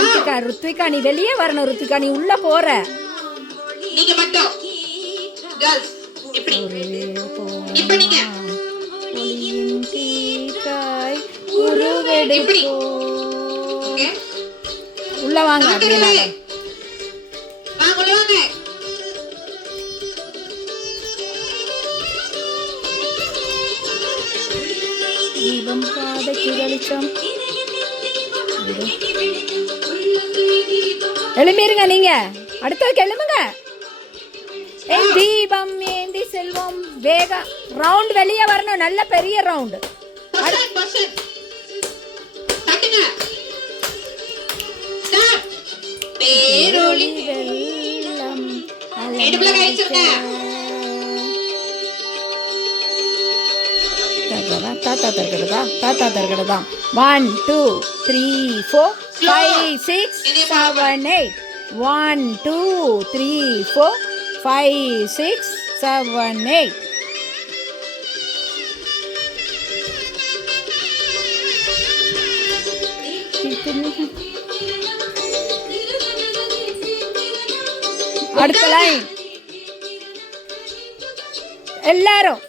ருத்விகா நீ வெளியே வரணும். ருத்விகா நீ உள்ள போற. நீங்க மட்டும் கேர்ள்ஸ் இப்படி இப்ப நீங்க ஒளியின் தீக்காய் உருவெடுப்போ. உள்ள வாங்க. அப்படியே வாங்க உள்ள வாங்க. தீபம் பாதைக்கு வெளிச்சம். எழும்பிருங்க நீங்க. அடுத்ததுக்கு எழும்புங்க. தீபம் ஏந்தி செல்வம். வேகம். ரவுண்ட் வெளியே வரணும். நல்ல பெரிய ரவுண்ட். பேரொளி வெள்ளம் தாத்தா தருகிறதா. 1 2 3 4 5 6 7 8. 1 2 3 4 5 6 7 8. அடுத்த லைன் எல்லாரும்